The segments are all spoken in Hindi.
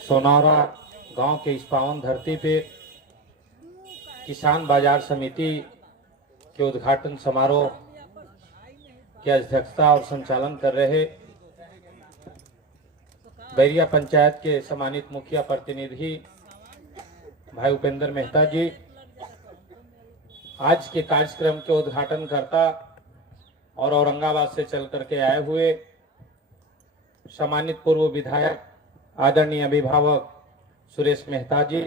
सोनारा गांव के इस पावन धरती पे किसान बाजार समिति के उद्घाटन समारोह की अध्यक्षता और संचालन कर रहे बैरिया पंचायत के सम्मानित मुखिया प्रतिनिधि भाई उपेंद्र मेहता जी, आज के कार्यक्रम के उद्घाटन करता और औरंगाबाद से चल करके आए हुए सम्मानित पूर्व विधायक आदरणीय अभिभावक सुरेश मेहता जी,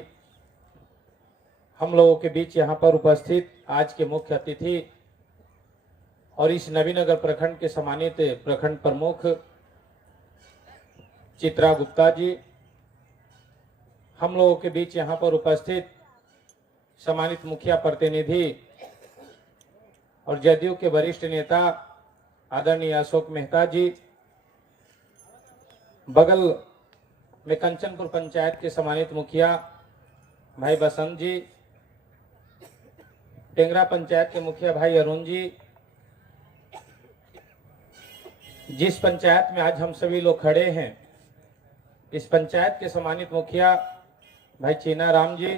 हम लोगों के बीच यहाँ पर उपस्थित आज के मुख्य अतिथि और इस नवीनगर प्रखंड के सम्मानित प्रखंड प्रमुख चित्रा गुप्ता जी, हम लोगों के बीच यहाँ पर उपस्थित सम्मानित मुखिया प्रतिनिधि और जदयू के वरिष्ठ नेता आदरणीय अशोक मेहता जी, बगल में कंचनपुर पंचायत के सम्मानित मुखिया भाई बसंत जी, टेंगरा पंचायत के मुखिया भाई अरुण जी, जिस पंचायत में आज हम सभी लोग खड़े हैं इस पंचायत के सम्मानित मुखिया भाई चीना राम जी,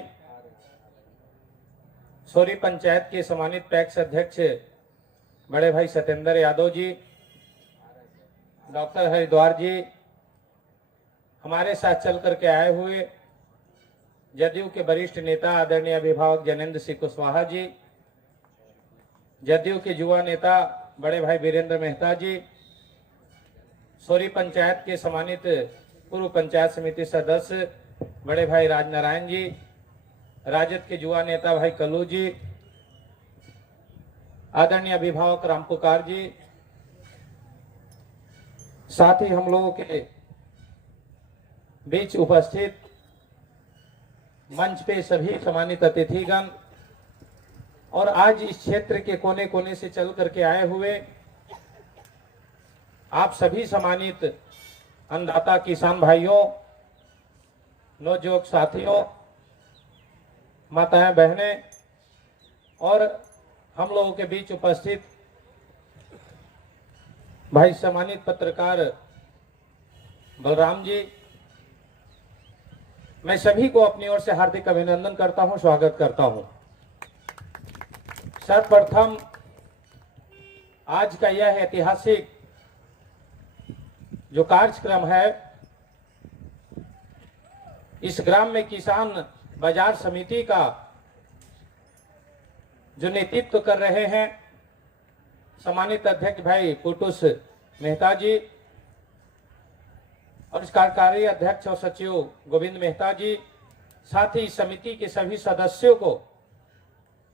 सोरी पंचायत के सम्मानित पैक्स अध्यक्ष बड़े भाई सत्येंद्र यादव जी, डॉक्टर हरिद्वार जी, हमारे साथ चल करके आए हुए जदयू के वरिष्ठ नेता आदरणीय अभिभावक जनेंद्र सिंह कुशवाहा जी, जदयू के युवा नेता बड़े भाई वीरेंद्र मेहता जी, सोरी पंचायत के सम्मानित पूर्व पंचायत समिति सदस्य बड़े भाई राजनारायण जी, राजद के युवा नेता भाई कल्लू जी, आदरणीय अभिभावक रामपुकार जी, साथ ही हम लोगों के बीच उपस्थित मंच पे सभी सम्मानित अतिथिगण और आज इस क्षेत्र के कोने कोने से चल करके आए हुए आप सभी सम्मानित अन्नदाता किसान भाइयों, नवयुवक साथियों, माताएं बहनें और हम लोगों के बीच उपस्थित भाई सम्मानित पत्रकार बलराम जी, मैं सभी को अपनी ओर से हार्दिक अभिनंदन करता हूं, स्वागत करता हूं। सर्वप्रथम आज का यह ऐतिहासिक जो कार्यक्रम है, इस ग्राम में किसान बाजार समिति का जो नेतृत्व कर रहे हैं सम्मानित अध्यक्ष भाई पुटुस मेहता जी और इस कार्यकारी अध्यक्ष और सचिव गोविंद मेहता जी, साथ ही समिति के सभी सदस्यों को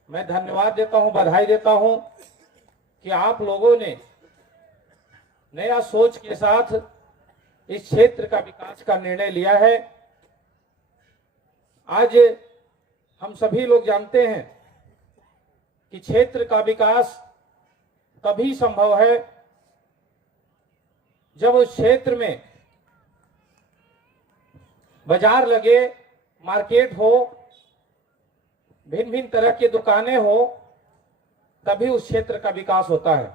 मैं धन्यवाद देता हूं, बधाई देता हूं कि आप लोगों ने नया सोच के साथ इस क्षेत्र का विकास का निर्णय लिया है। आज हम सभी लोग जानते हैं कि क्षेत्र का विकास तभी संभव है जब उस क्षेत्र में बाजार लगे, मार्केट हो, भिन्न भिन्न तरह की दुकानें हो, तभी उस क्षेत्र का विकास होता है।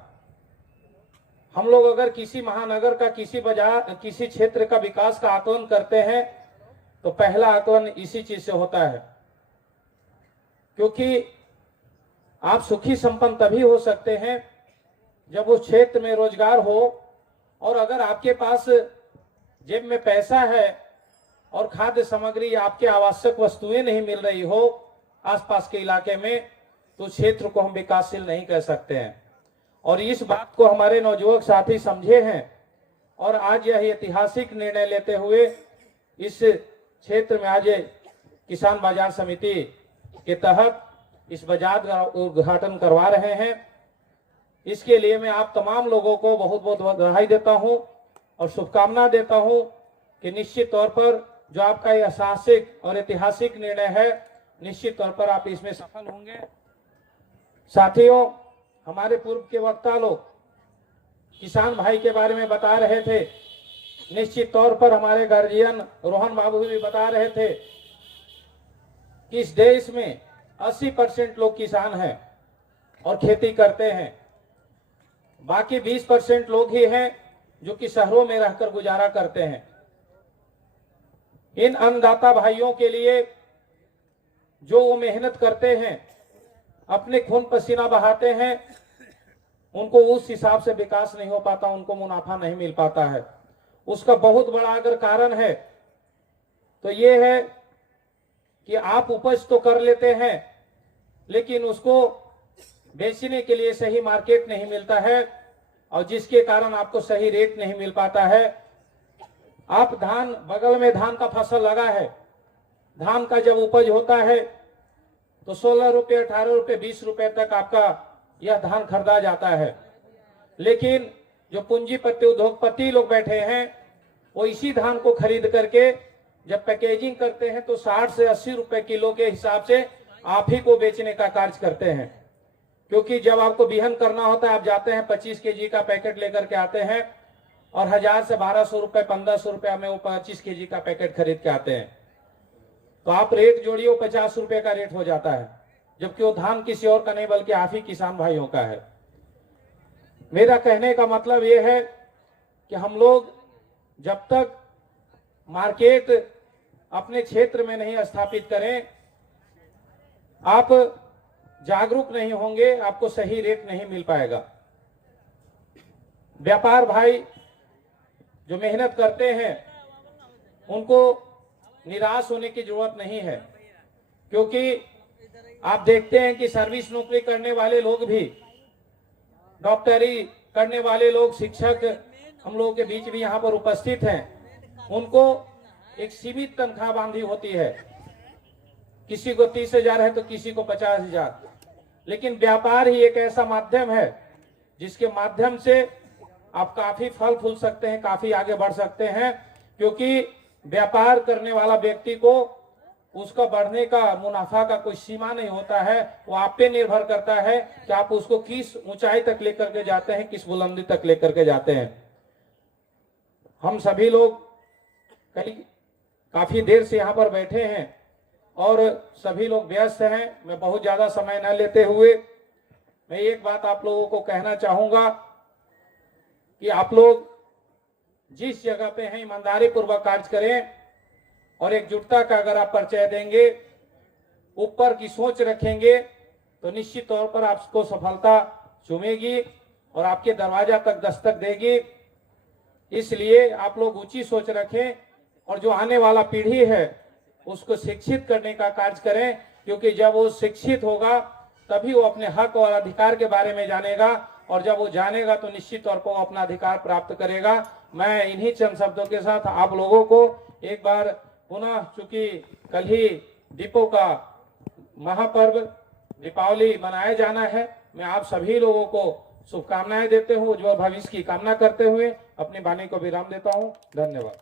हम लोग अगर किसी महानगर का किसी बाजार किसी क्षेत्र का विकास का आकलन करते हैं तो पहला आकलन इसी चीज से होता है, क्योंकि आप सुखी संपन्न तभी हो सकते हैं जब उस क्षेत्र में रोजगार हो और अगर आपके पास जेब में पैसा है और खाद्य सामग्री आपके आवश्यक वस्तुएं नहीं मिल रही हो आसपास के इलाके में, तो क्षेत्र को हम विकासशील नहीं कह सकते हैं। और इस बात को हमारे नवयुवक साथी समझे हैं और आज यह ऐतिहासिक निर्णय लेते हुए इस क्षेत्र में आज किसान बाजार समिति के तहत इस बाजार का उद्घाटन करवा रहे हैं। इसके लिए मैं आप तमाम लोगों को बहुत बहुत बधाई देता हूं और शुभकामना देता हूं कि निश्चित तौर पर जो आपका यह साहसिक और ऐतिहासिक निर्णय है, निश्चित तौर पर आप इसमें सफल होंगे। साथियों, हमारे पूर्व के वक्ता लोग किसान भाई के बारे में बता रहे थे, निश्चित तौर पर हमारे गार्जियन रोहन बाबू भी बता रहे थे कि इस देश में 80% लोग किसान हैं और खेती करते हैं, बाकी 20% लोग ही हैं जो कि शहरों में रहकर गुजारा करते हैं। इन अन्नदाता भाइयों के लिए जो वो मेहनत करते हैं, अपने खून पसीना बहाते हैं, उनको उस हिसाब से विकास नहीं हो पाता, उनको मुनाफा नहीं मिल पाता है। उसका बहुत बड़ा अगर कारण है तो ये है कि आप उपज तो कर लेते हैं, लेकिन उसको बेचने के लिए सही मार्केट नहीं मिलता है, और जिसके कारण आपको सही रेट नहीं मिल पाता है। आप धान, बगल में धान का फसल लगा है, धान का जब उपज होता है तो 16 रुपए, 18 रुपए, 20 रुपए तक आपका यह धान खरीदा जाता है। लेकिन जो पूंजीपति उद्योगपति लोग बैठे हैं, वो इसी धान को खरीद करके जब पैकेजिंग करते हैं तो 60 से 80 रुपए किलो के हिसाब से आप ही को बेचने का कार्य करते हैं। क्योंकि जब आपको बिहन करना होता है, आप जाते हैं 25 केजी का पैकेट लेकर के आते हैं और 1000 से 1200 रुपए, 1500 रुपया में वो 25 केजी का पैकेट खरीद के आते हैं। तो आप रेट जोड़िए, 50 रुपए का रेट हो जाता है, जबकि वो धान किसी और का नहीं बल्कि आप ही किसान भाइयों का है। मेरा कहने का मतलब ये है कि हम लोग जब तक मार्केट अपने क्षेत्र में नहीं स्थापित करें, आप जागरूक नहीं होंगे, आपको सही रेट नहीं मिल पाएगा। व्यापार भाई जो मेहनत करते हैं उनको निराश होने की जरूरत नहीं है, क्योंकि आप देखते हैं कि सर्विस नौकरी करने वाले लोग भी, डॉक्टरी करने वाले लोग, शिक्षक हम लोगों के बीच भी यहाँ पर उपस्थित हैं, उनको एक सीमित तनख्वाह बांधी होती है। किसी को 30,000 है तो किसी को 50,000। लेकिन व्यापार ही एक ऐसा माध्यम है जिसके माध्यम से आप काफी फल फूल सकते हैं, काफी आगे बढ़ सकते हैं। क्योंकि व्यापार करने वाला व्यक्ति को उसका बढ़ने का, मुनाफा का कोई सीमा नहीं होता है। वो आप पे निर्भर करता है कि आप उसको किस ऊंचाई तक लेकर के जाते हैं, किस बुलंदी तक लेकर के जाते हैं। हम सभी लोग काफी देर से यहाँ पर बैठे हैं और सभी लोग व्यस्त हैं। मैं बहुत ज्यादा समय न लेते हुए मैं एक बात आप लोगों को कहना चाहूंगा कि आप लोग जिस जगह पे हैं ईमानदारी पूर्वक कार्य करें और एकजुटता का अगर आप परिचय देंगे, ऊपर की सोच रखेंगे, तो निश्चित तौर पर आपको सफलता चूमेगी और आपके दरवाजा तक दस्तक देगी। इसलिए आप लोग ऊंची सोच रखें और जो आने वाला पीढ़ी है उसको शिक्षित करने का कार्य करें, क्योंकि जब वो शिक्षित होगा तभी वो अपने हक और अधिकार के बारे में जानेगा, और जब वो जानेगा तो निश्चित तौर पर वो अपना अधिकार प्राप्त करेगा। मैं इन्हीं चंद शब्दों के साथ आप लोगों को एक बार पुनः, चूंकि कल ही दीपों का महापर्व दीपावली मनाया जाना है, मैं आप सभी लोगों को शुभकामनाएं देते हूँ, उज्जवल भविष्य की कामना करते हुए अपनी वाणी को विराम देता हूँ। धन्यवाद।